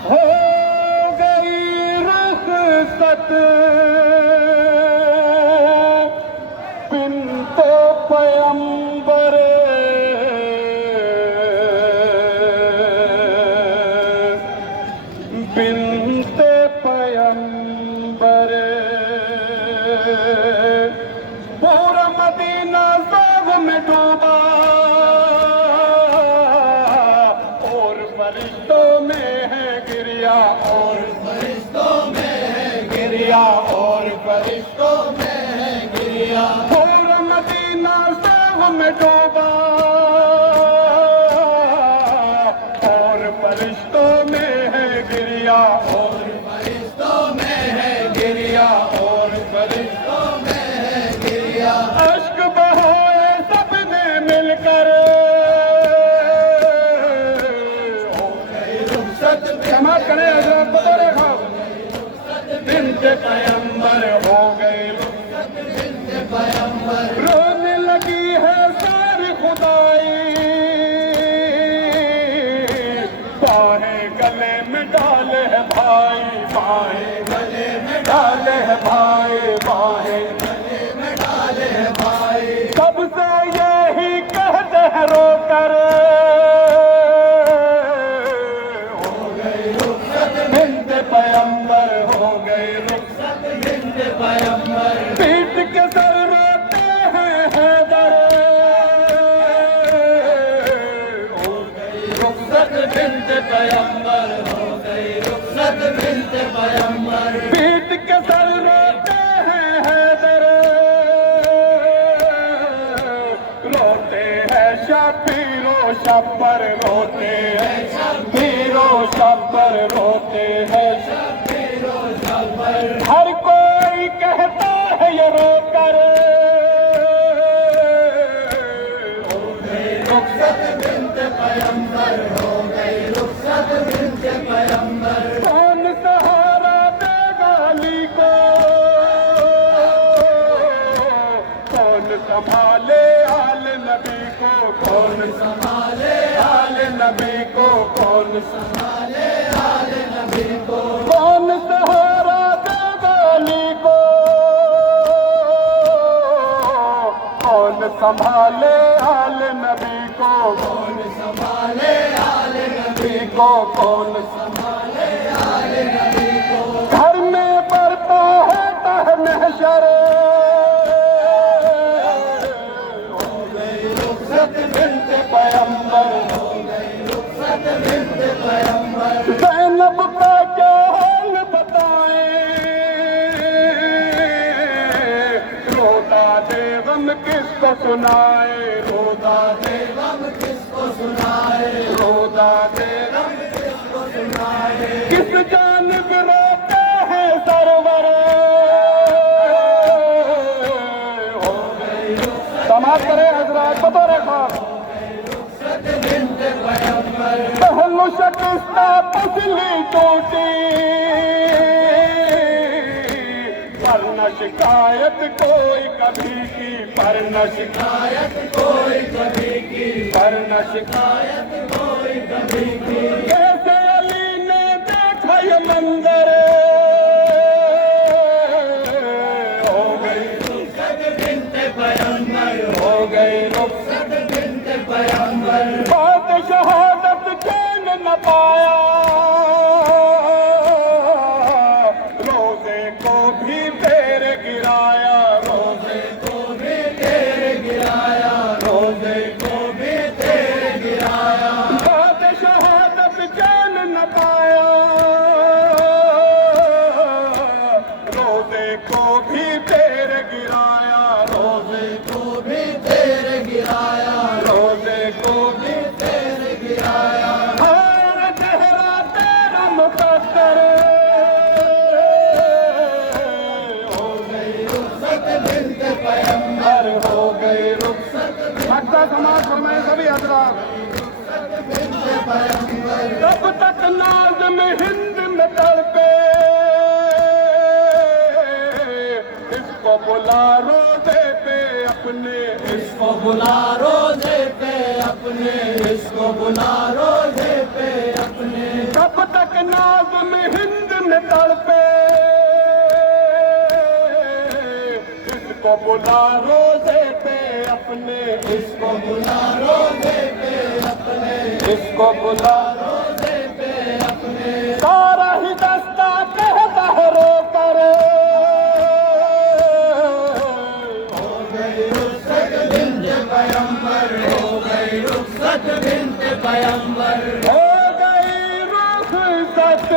हो गई रुखसत बिन्ते पैगंबर, बिन्ते पैगंबर। पूरा मदीना ज़ौक़ में डूबा और फरिश्तों में है गिरिया, और फरिश्तों में है गिरिया, और फरिश्तों में है गिरिया। पूरा मदीना ज़ौक़ में डूबा और फरिश्तों में है गिरिया, और फरिश्तों में है गिरिया, और फरिश्तों में है गिरिया। अश्क बहाए सबने मिलकर, हो गई रुखसत, क्षमा करें हज़रत बतौर ख़ास, बिन्ते पैगंबर, हो गई रुखसत बिन्ते पैगंबर। रोने लगी है सारी खुदाई, बाहें गले में डाले है भाई, बाहें गले में डाले है भाई, बाहें गले में डाले है भाई। सबसे यही कहते हैं रोकर, हो गई रुखसत बिन्ते पैगंबर, हो गई रुखसत बिन्ते पैगंबर। पीट के सर रोते हैं हैदर, हो गई रुखसत बिन्ते पैगंबर, हो गई रुखसत बिन्ते पैगंबर। पीट के सर रोते हैं हैदर, रोते हैं शबीरो शब्बर, रोते हैं शबीरो शब्बर, रोते हैं शबीरो शब्बर। हर कोई कहता है ये रोकर, हो गई रुखसत बिन्ते पैगंबर, हो गई रुखसत बिन्ते पैगंबर। कौन सहारा देगा अली को, कौन संभाले आल नबी को, कौन संभाले आल नबी को, कौन संभाले आल नबी को। कौन सहारा देगा अली को, कौन संभाले आल नबी को, कौन संभाले आल नबी को, कौन संभाले आल नबी को। घर में बरपा होता है महशर, हो गई रुखसत बिन्ते पैगंबर, हो गई रुखसत बिन्ते पैगंबर। ज़ैनब का क्या हाल बताएं, रोता दे गम किसको सुनाए, रोता दे गम किसको सुनाए, रोता दे गम किसको सुनाए। किस जानिब रोते हैं सरवर, हो गई रुखसत, समाज करें हज़रत बतौर ख़ास, हो गई रुखसत बिन्ते पैगंबर। पहलू शकिस्ता पसली टूटी, पर न शिकायत कोई कभी की, पर न शिकायत कोई कभी की, पर न शिकायत कोई कभी की। कैसे अली ने देखा ये मंजर, हो गई रुखसत बिन्ते पैगंबर, हो गई रुखसत बिन्ते पैगंबर। बाद शहादत चैन न पाया, रोज़े को भी तेरे गिराया, रोज़े को भी तेरे गिराया, रोज़े को भी तेरे गिराया। बाद शहादत चैन न पाया, रोज़े को भी तेरे गिराया, रोज़े को भी तेरे गिराया, रोज़े को भी तेरे गिराया। हर चेहरा तेरा मुक़द्दर, हो गई रुखसत बिन्ते पैगंबर, हो गई रुखसत। मक्का समाज फरमाए सभी हज़रात, बिन्ते पैगंबर। तब तक नाज़ में हिंद में तड़पे, इसको बुला रोज़े पे अपने, इसको बुला रोज़े पे अपने, इसको बुला रोज़े पे अपने। तब तक नाज़ में हिंद में तड़पे, इसको बुला रोज़े पे अपने, इसको बुला रोज़े पे अपने, इसको बुला रोज़े पे अपने। सारा ही दस्ता कहता है रो करे, हो गई रुखसत बिन्त पैगंबर, हो गई रुखसत बिन्त पैगंबर, हो गई रुखसत